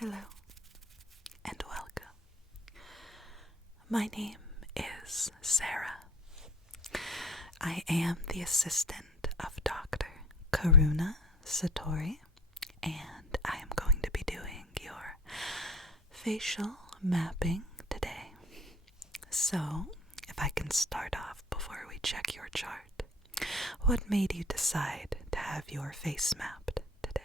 Hello and welcome. My name is Sarah. I am the assistant of Dr. Karunasatori, and I am going to be doing your facial mapping today. So, if I can start off before we check your chart, what made you decide to have your face mapped today?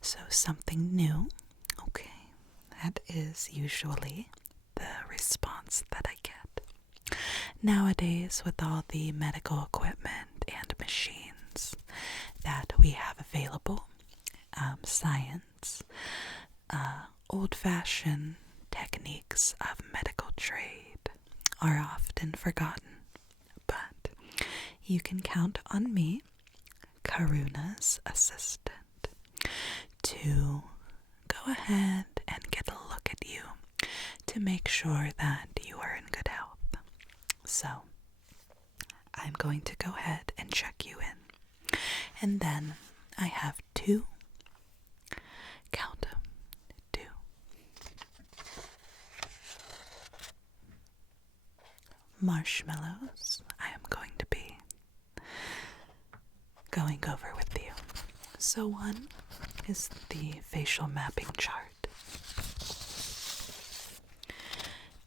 So something new. Okay, that is usually the response that I get. Nowadays, with all the medical equipment and machines that we have available, science, old-fashioned techniques of medical trade are often forgotten. But you can count on me, Karuna's assistant, to go ahead and get a look at you to make sure that you are in good health. So, I'm going to go ahead and check you in. And then I have count 'em, 2 marshmallows I am going to be going over with you. So one is the facial mapping chart.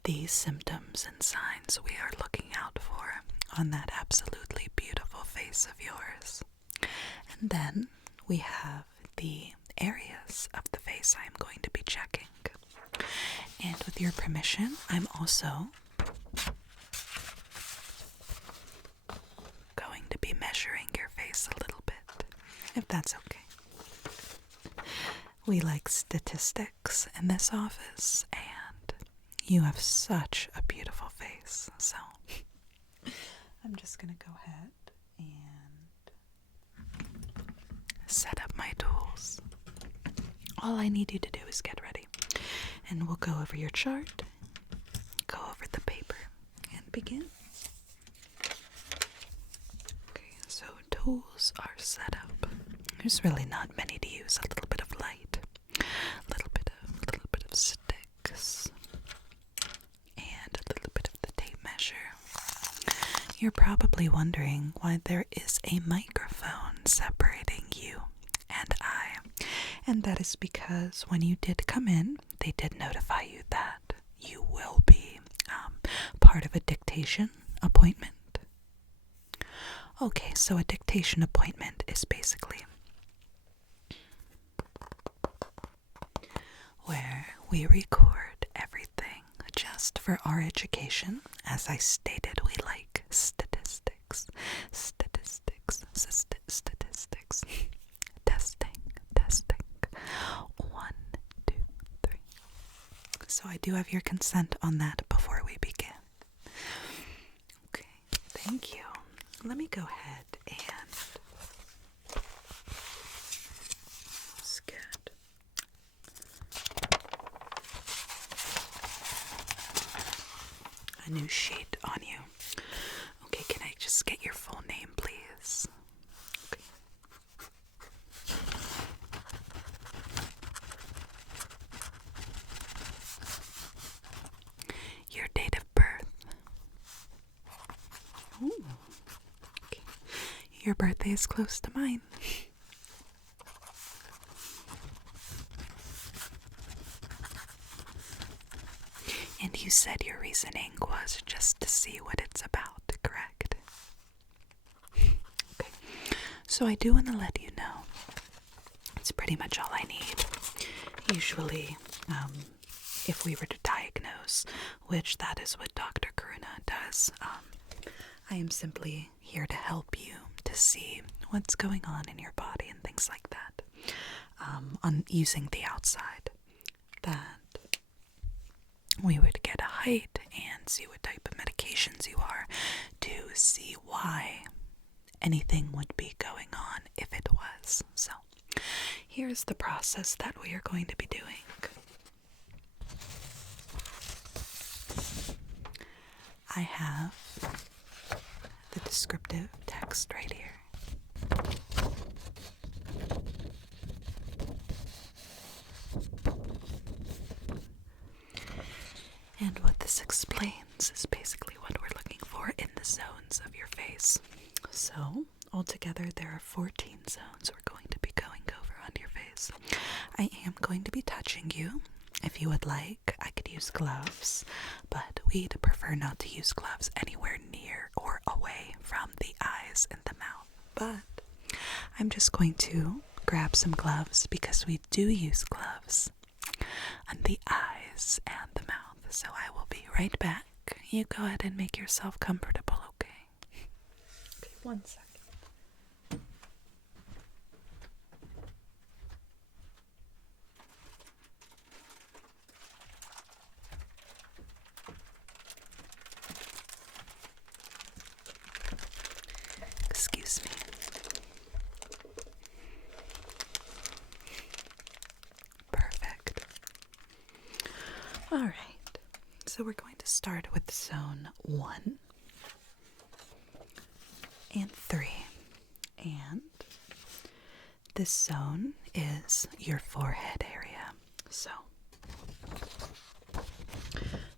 These symptoms and signs we are looking out for on that absolutely beautiful face of yours. And then we have the areas of the face I'm going to be checking. And with your permission, I'm also going to be measuring your face a little bit, if that's okay. We like statistics in this office, and you have such a beautiful face, so I'm just gonna go ahead and set up my tools. All I need you to do is get ready, and we'll go over your chart, go over the paper, and begin. Okay, so tools are set up. There's really not many to use. A little bit of light, a little bit of sticks, and a little bit of the tape measure. You're probably wondering why there is a microphone separating you and I. And that is because when you did come in, they did notify you that you will be part of a dictation appointment. Okay, so a dictation appointment is basically where we record everything just for our education. As I stated, we like statistics. Testing. 1, 2, 3. So I do have your consent on that before we begin. Okay, thank you. Let me go ahead and get a new sheet on you. Okay, can I just get your full name, please? Okay. Your date of birth. Ooh. Okay. Your birthday is close to mine. And you said your reasoning was just to see what it's about, correct? Okay. So I do want to let you know, it's pretty much all I need. Usually, if we were to diagnose, which that is what Dr. Karuna does, I am simply here to help you to see what's going on in your body and things like that, on using the outside. That we would get a height and see what type of medications you are to see why anything would be going on if it was. So here's the process that we are going to be doing. I have the descriptive text right here. And what this explains is basically what we're looking for in the zones of your face. So, altogether, there are 14 zones we're going to be going over on your face. I am going to be touching you. If you would like, I could use gloves, but we'd prefer not to use gloves anywhere near or away from the eyes and the mouth. But I'm just going to grab some gloves because we do use gloves on the eyes and the mouth. So I will be right back. You go ahead and make yourself comfortable, okay? Okay, 1 second. Excuse me. Perfect. All right. So we're going to start with zone 1 and 3. And this zone is your forehead area. So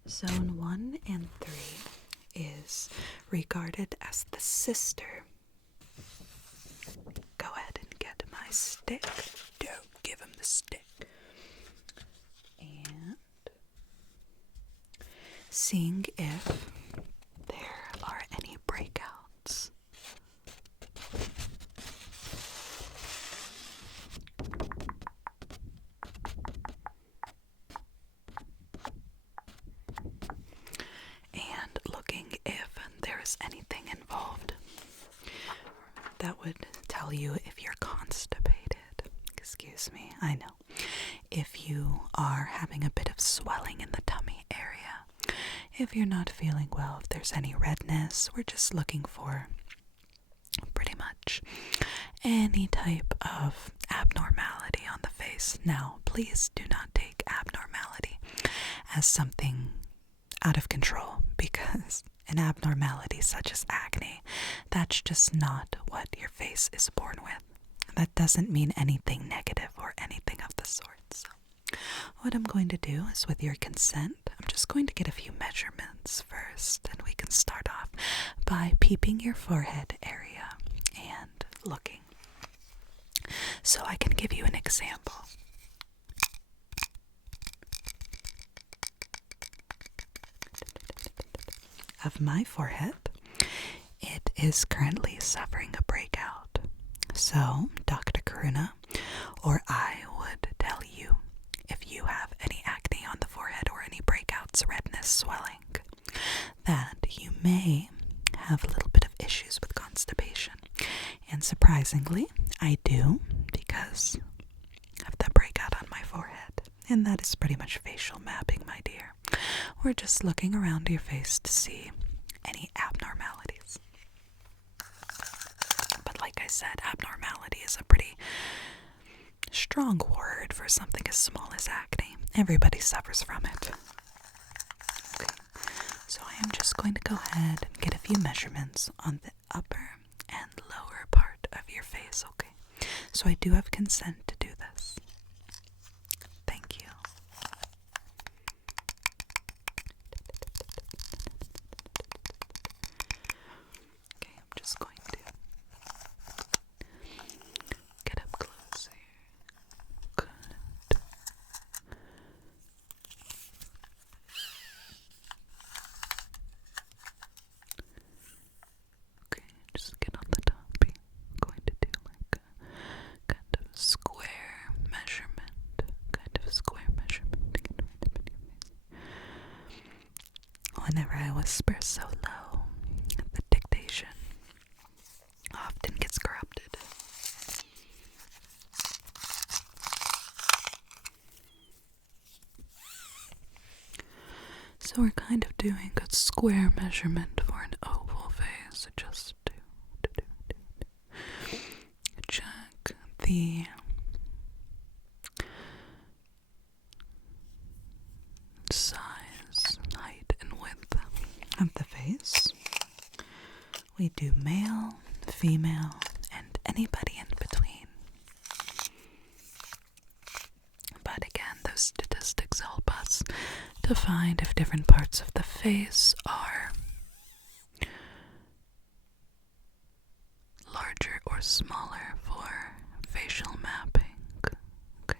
zone 1 and 3 is regarded as the sister. Go ahead and get my stick. Don't give him the stick. And seeing if there are any breakouts. And looking if there is anything involved that would tell you if you're constipated. Excuse me, I know. If you are having a bit of swelling in the tummy area, if you're not feeling well, if there's any redness, we're just looking for pretty much any type of abnormality on the face. Now, please do not take abnormality as something out of control, because an abnormality such as acne, that's just not what your face is born with. That doesn't mean anything negative or anything of the sort. So what I'm going to do is, with your consent, I'm just going to get a few measurements first, and we can start off by peeping your forehead area and looking. So I can give you an example. Of my forehead. It is currently suffering a breakout. So, Dr. Karuna or I would tell you if you have any acne on the forehead or any breakouts, redness, swelling, that you may have a little bit of issues with constipation. And surprisingly, I do, because of the breakout on my forehead. And that is pretty much facial mapping, my dear. We're just looking around your face to see any abnormalities. But like I said, abnormality is a pretty strong word for something as small as acne. Everybody suffers from it. Okay. So I am just going to go ahead and get a few measurements on the upper and lower part of your face, okay? So I do have consent to do this. Thank you. Okay, I'm just going to get up close here. Good. Okay, just get on the top. I'm going to do like a kind of square measurement. Whenever I whisper so low, the dictation often gets corrupted. So we're kind of doing a square measurement for an oval face, just to check the size, height, and width of the face. We do male, female, and anybody in between. But again, those statistics help us to find if different parts of the face are larger or smaller for facial mapping. Okay.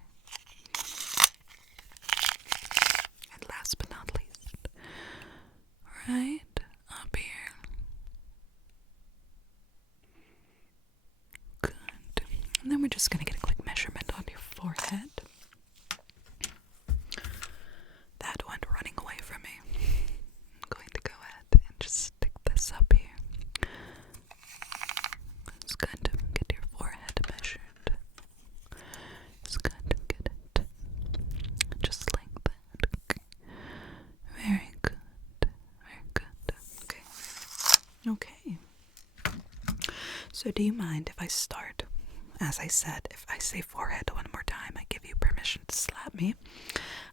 And last but not least, right up here. Good. And then we're just going to get a quick measurement on your forehead. That went running away from me. I'm going to go ahead and just stick this up here. It's going to get your forehead measured. It's going to get it just like that. Okay. Very good. Very good. Okay. Okay. So do you mind if I start? As I said, if I say forehead one more time, I give you permission to slap me.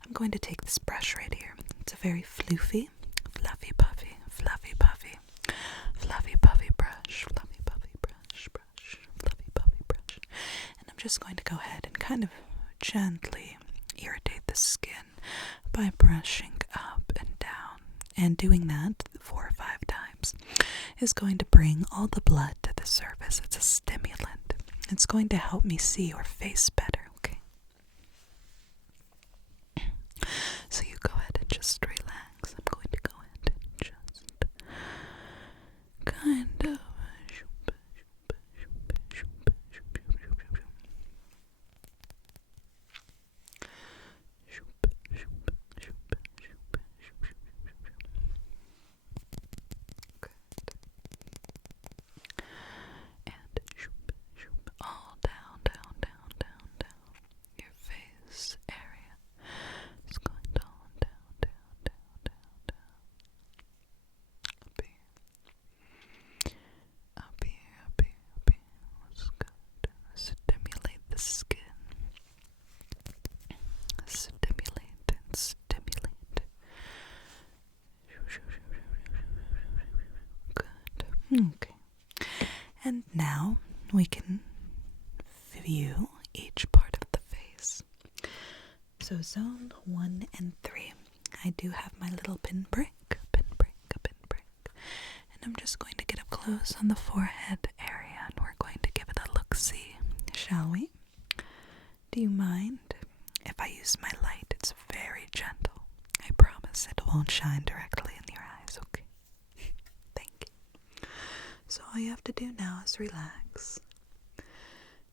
I'm going to take this brush right here. It's a very fluffy, fluffy puffy, fluffy puffy, fluffy puffy brush, fluffy puffy brush, fluffy puffy brush. And I'm just going to go ahead and kind of gently irritate the skin by brushing up and down. And doing that 4 or 5 times is going to bring all the blood to the surface. It's a stimulant. It's going to help me see your face better, okay? So you go ahead and just relax. I'm going to go ahead and just kind of all down, down, down, down, down your face area. It's going down, down, down, down, down, down. Up here. Up here, up here, up here. It's going to stimulate the skin. Stimulate and stimulate. Good. Okay. And now we can view each part of the face. So zone 1 and 3. I do have my little pinprick. And I'm just going to get up close on the forehead area and we're going to give it a look-see, shall we? Do you mind if I use my light? It's very gentle. I promise it won't shine directly in your eyes, okay? Thank you. So all you have to do now is relax.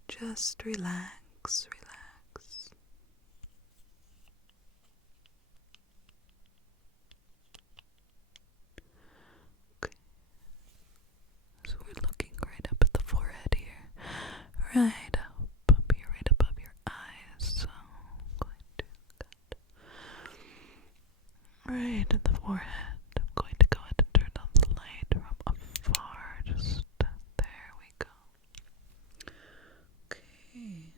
Just relax, relax. Okay. So we're looking right up at the forehead here. Right up here, right above your eyes. So I'm going to cut right at the forehead. I'm going to go ahead and turn on the light from afar. Just there we go. Okay.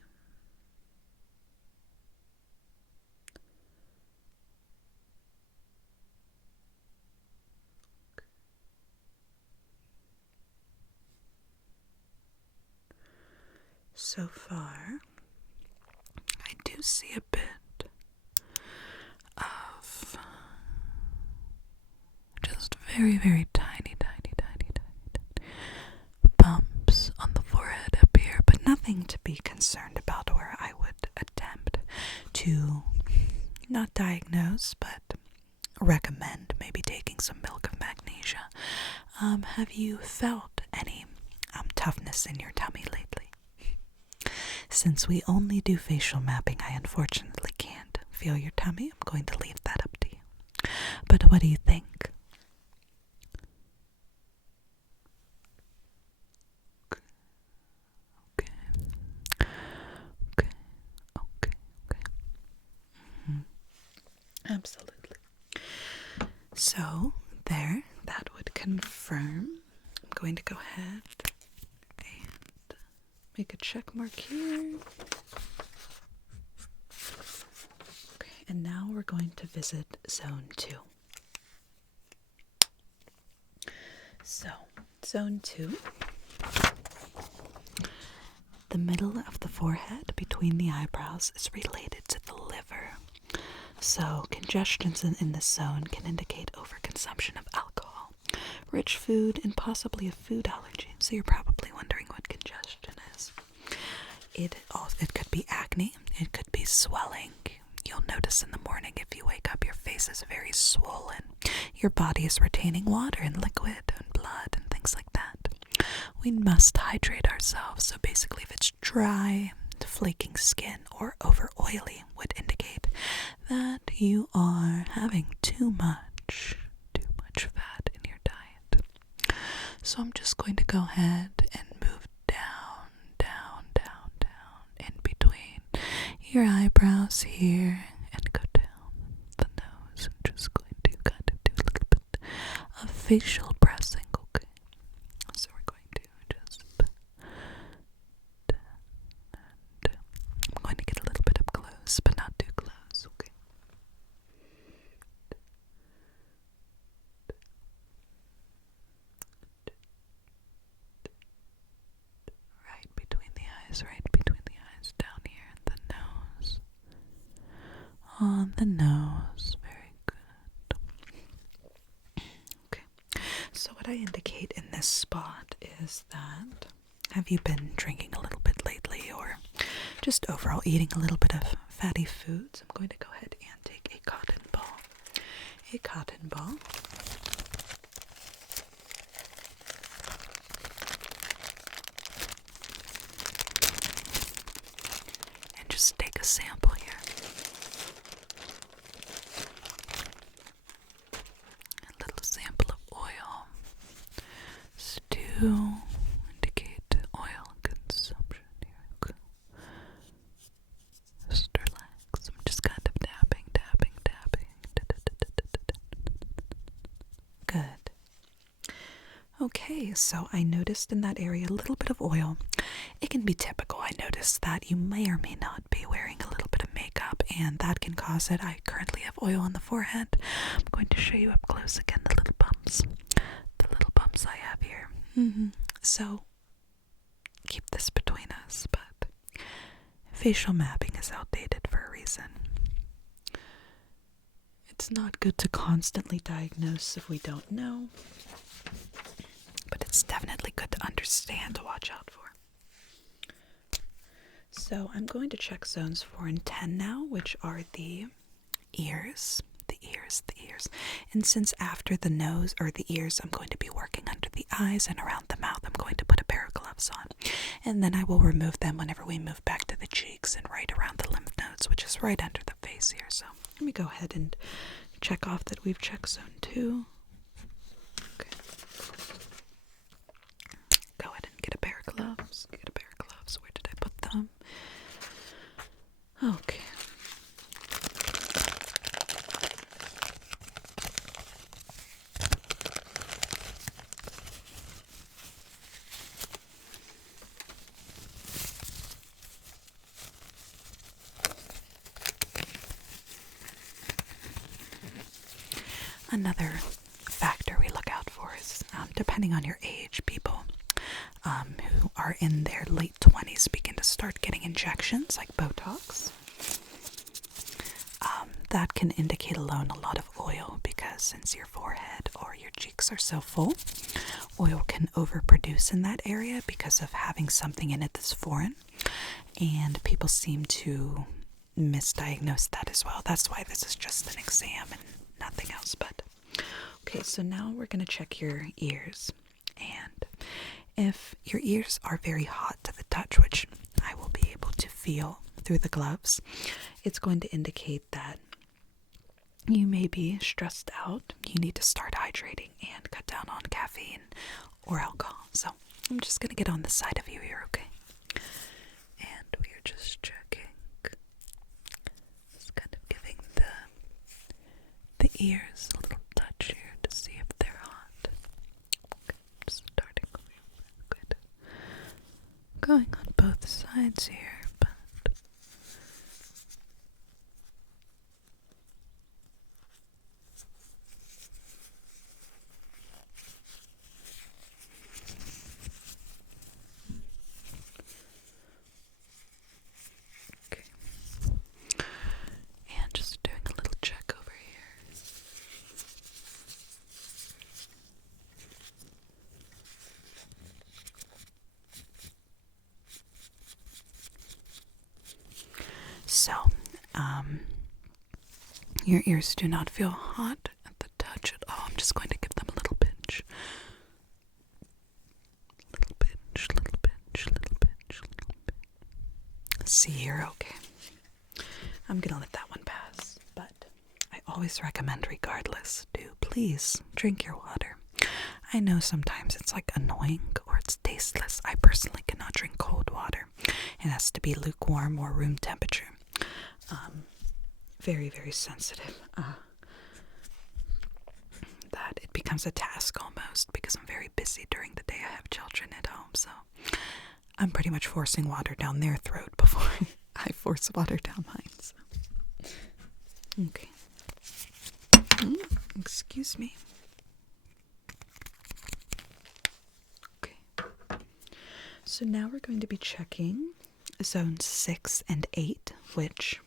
So far, I do see a bit of just very, very tiny bumps on the forehead up here, but nothing to be concerned about where I would attempt to not diagnose, but recommend maybe taking some milk of magnesia. Have you felt any toughness in your tummy lately? Since we only do facial mapping, I unfortunately can't feel your tummy. I'm going to leave that up to you. But what do you think? Okay. Absolutely. So, there, that would confirm. I'm going to go ahead and make a check mark here. Okay, and now we're going to visit zone 2. So, zone 2, the middle of the forehead between the eyebrows is related to the liver. So, congestions in this zone can indicate overconsumption of alcohol, rich food, and possibly a food allergy. So, you're probably wondering what congestion is. It could be acne, it could be swelling. You'll notice in the morning if you wake up, your face is very swollen. Your body is retaining water and liquid and blood and things like that. We must hydrate ourselves. So basically, if it's dry, flaking skin, or over oily, would indicate that you are having too much fat in your diet. So I'm just going to go ahead and move down, in between your eyebrows here and go down the nose. I'm just going to kind of do a little bit of facial pressing, okay? So we're going to just I'm going to get a little bit up close, but not too close, okay? Right between the eyes, down here in the nose. On the nose, very good. Okay, so what I indicate in this spot is that, have you been drinking a little bit lately, or just overall eating a little bit of fatty foods? I'm going to go ahead and take a cotton ball. And just take a sample here. A little sample of oil. To indicate oil consumption here. Okay. Just relax. I'm just kind of tapping. Good. Okay, so I noticed in that area a little bit of oil. It can be typical. I noticed that you may or may not be wearing a little bit of makeup, and that can cause it. I currently have oil on the forehead. I'm going to show you up close again the little bumps. The little bumps I have here. So, keep this between us, but facial mapping is outdated for a reason. It's not good to constantly diagnose if we don't know, but it's definitely good to understand, to watch out for. So I'm going to check zones 4 and 10 now, which are the ears. And since after the nose or the ears, I'm going to be working under the eyes and around the mouth, I'm going to put a pair of gloves on. And then I will remove them whenever we move back to the cheeks and right around the lymph nodes, which is right under the face here. So let me go ahead and check off that we've checked zone 2. Okay. Go ahead and get a pair of gloves. Where did I put them? Okay. Another factor we look out for is, depending on your age, people who are in their late 20s begin to start getting injections like Botox. That can indicate alone a lot of oil, because since your forehead or your cheeks are so full, oil can overproduce in that area because of having something in it that's foreign, and people seem to misdiagnose that as well. That's why this is just an exam and nothing else. But okay, so now we're going to check your ears, and if your ears are very hot to the touch, which I will be able to feel through the gloves, it's going to indicate that you may be stressed out. You need to start hydrating and cut down on caffeine or alcohol. So I'm just going to get on the side of you here, okay? And we are just checking. Just kind of giving the ears a little touch here to see if they're hot. Okay, just starting over here. Good. Going on both sides here, but okay. And just doing a little So, your ears do not feel hot at the touch at all. I'm just going to give them a little pinch. Little pinch, little pinch, little pinch, little pinch. See, you're okay. I'm gonna let that one pass, but I always recommend, regardless, to please drink your water. I know sometimes it's like annoying or it's tasteless. I personally cannot drink cold water. It has to be lukewarm or room temperature. Very, very sensitive. That it becomes a task almost because I'm very busy during the day. I have children at home, so I'm pretty much forcing water down their throat before I force water down mine. So. Okay. Excuse me. Okay. So now we're going to be checking zones 6 and 8, which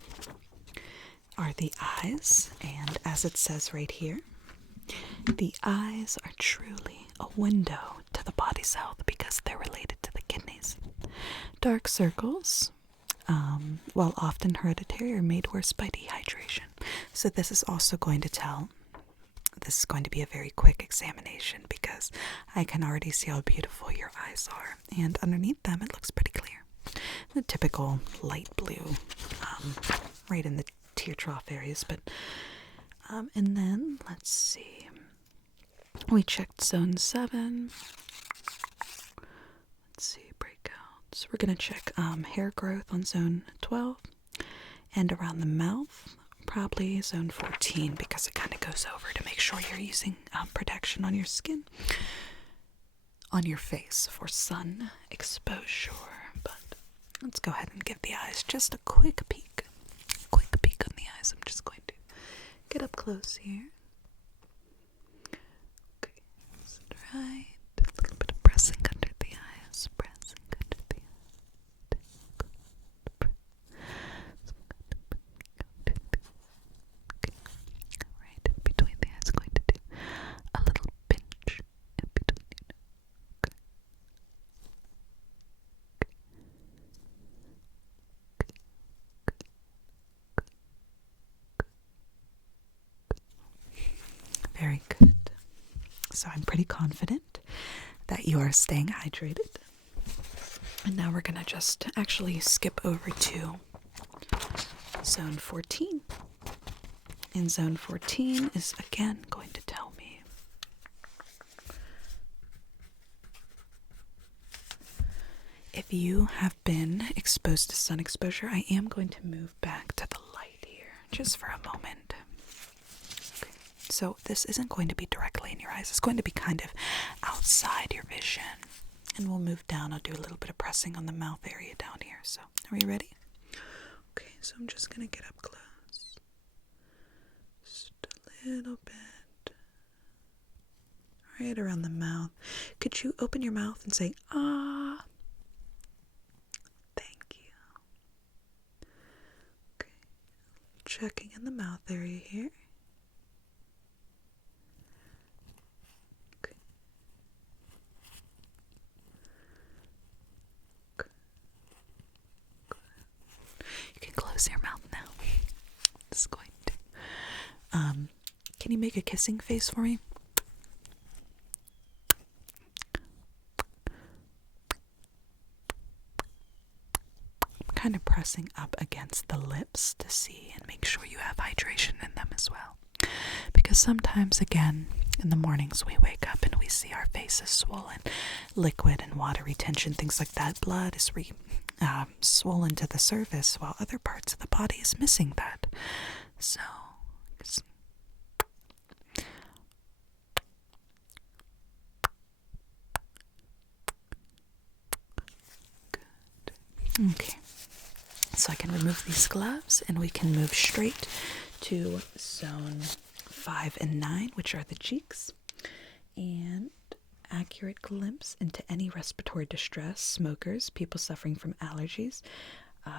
are the eyes. And as it says right here, the eyes are truly a window to the body's health because they're related to the kidneys. Dark circles, while often hereditary, are made worse by dehydration. So this is also going to tell, this is going to be a very quick examination because I can already see how beautiful your eyes are. And underneath them, it looks pretty clear. The typical light blue, right in the tear trough areas. But, and then, let's see. We checked zone 7. Let's see, breakouts. We're going to check hair growth on zone 12. And around the mouth, probably zone 14, because it kind of goes over to make sure you're using protection on your skin, on your face for sun exposure. But let's go ahead and give the eyes just a quick peek. Quick peek on the eyes. I'm just going to get up close here. Okay, that's right. A little bit of pressing under the eyes. Pressing under the eyes. Right in between the eyes, going to do a little pinch in between your nose. Okay. Very good. So I'm pretty confident that you are staying hydrated. And now we're going to just actually skip over to zone 14. And zone 14 is again going to tell me if you have been exposed to sun exposure. I am going to move back to the light here just for a moment. Okay. So this isn't going to be directly in your eyes. It's going to be kind of outside your vision. And we'll move down. I'll do a little bit of pressing on the mouth area down here. So, are you ready? Okay, so I'm just going to get up close. Just a little bit. Right around the mouth. Could you open your mouth and say, ah? Thank you. Okay. Checking in the mouth area here. You can close your mouth now. Just going to. Can you make a kissing face for me? I'm kind of pressing up against the lips to see and make sure you have hydration in them as well. Because sometimes, again, in the mornings we wake up and we see our faces swollen, liquid and water retention, things like that. Blood is swollen to the surface while other parts of the body is missing that. So, good. Okay. So I can remove these gloves and we can move straight to zone 5 and 9, which are the cheeks. And accurate glimpse into any respiratory distress, smokers, people suffering from allergies,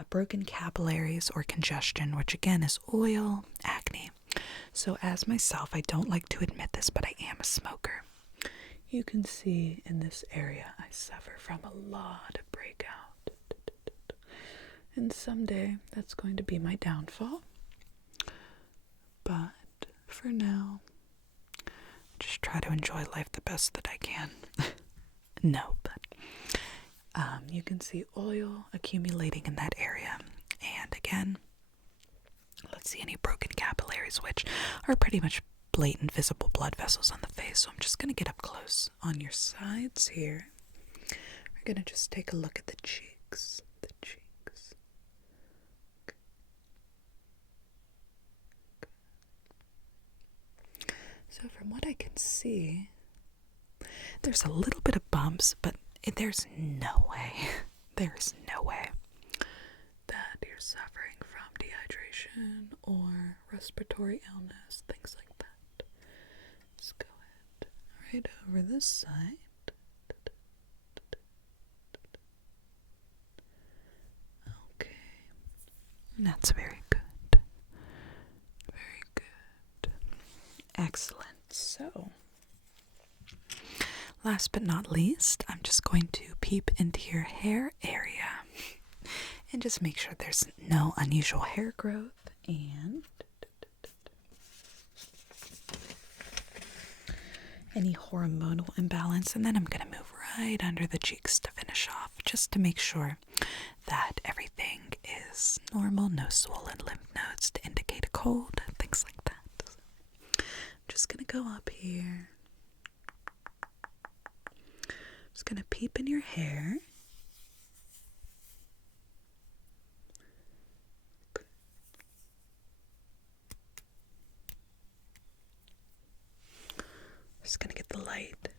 broken capillaries or congestion, which again is oil, acne. So as myself, I don't like to admit this, but I am a smoker. You can see in this area I suffer from a lot of breakout. And someday that's going to be my downfall. But for now, just try to enjoy life the best that I can. No, but you can see oil accumulating in that area. And again, let's see any broken capillaries, which are pretty much blatant visible blood vessels on the face. So I'm just going to get up close on your sides here. We're going to just take a look at the cheeks. So from what I can see, there's a little bit of bumps, but there's no way that you're suffering from dehydration or respiratory illness, things like that. Let's go ahead right over this side. Okay, that's very good. Very good. Excellent. So, last but not least, I'm just going to peep into your hair area and just make sure there's no unusual hair growth and any hormonal imbalance. And then I'm going to move right under the cheeks to finish off, just to make sure that everything is normal, no swollen lymph nodes to indicate a cold, things like that. I'm just going to go up here. Just going to peep in your hair. Just going to get the light.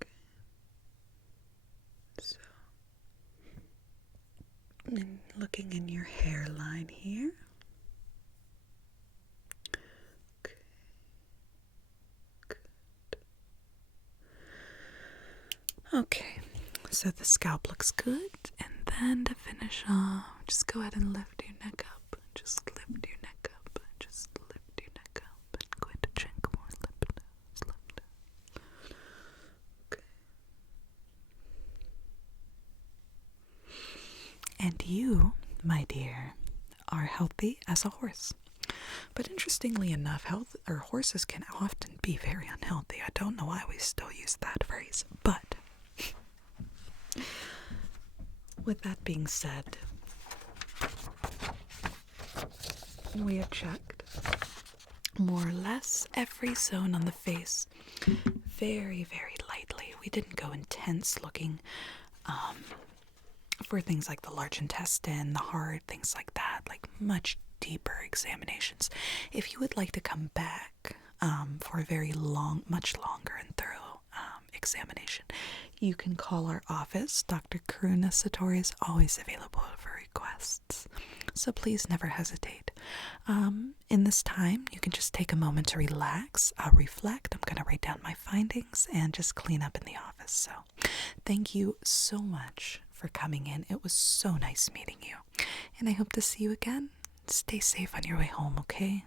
Okay. So, and then looking in your hairline here. Okay. Good. Okay. So the scalp looks good. And then to finish off, just go ahead and lift your neck up. Just lift your neck up. Just lift your neck up. And going to check more lymph nodes. Okay. And you, my dear, are healthy as a horse. But interestingly enough, horses can often be very unhealthy. I don't know why we still use that phrase, but with that being said, we have checked more or less every zone on the face very, very lightly. We didn't go intense looking for things like the large intestine, the heart, things like that, like much deeper examinations. If you would like to come back for a very much longer and thorough examination, you can call our office. Dr. Karunasatoriasmr is always available for requests, so please never hesitate. In this time, you can just take a moment to relax, reflect. I'm going to write down my findings and just clean up in the office. So thank you so much for coming in. It was so nice meeting you, and I hope to see you again. Stay safe on your way home, okay?